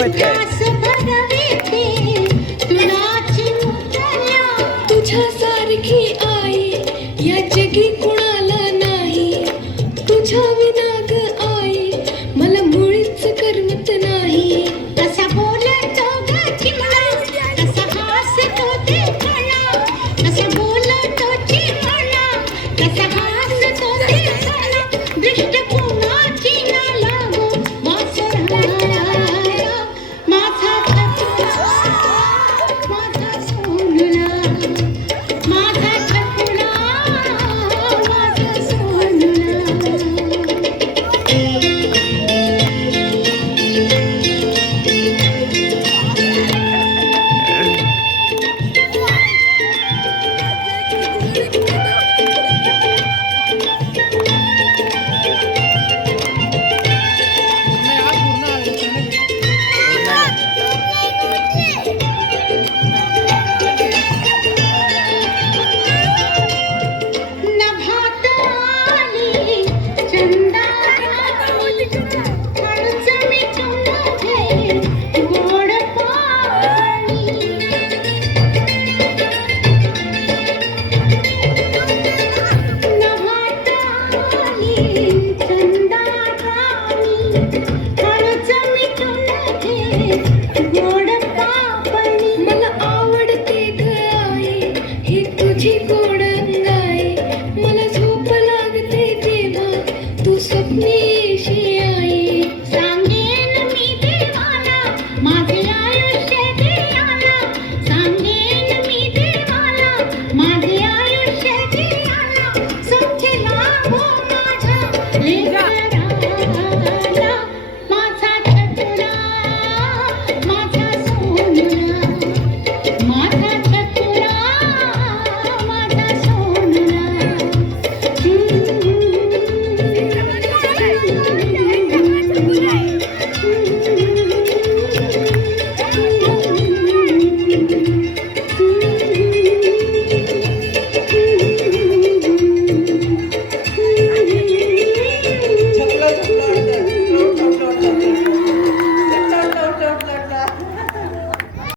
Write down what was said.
लावायचं काय? तुझ्यासारखी आई या जगी कुणाला नाही. तुझ्या विना ग आई मला मुळीच करमत नाही. कसा बोलतो ग चिमणा, कसा हसतो ते फणा, कसा बोलतो चिमणा, कसा हसतो ते फणा. दृष्ट कोणाची ना लागो वासुराला, माझा खटुला, माझा सोनुला, माझा खटुला, माझा सोनुला. नभात आली चंदाराणी, हळूच मिटून घे गोड पाणी. नभात आली चंदाराणी, हळूच मिटून घे गोड पाणी. मला आवडते ग आई ही तुझी गोड अंगाई. मला झोप लागते तेव्हा तू स्वप्नी येशी आई. सांगेन मी देवाला माझे आयुष्य देवाला, सांगेन मी देवाला माझे आयुष्य देवाला.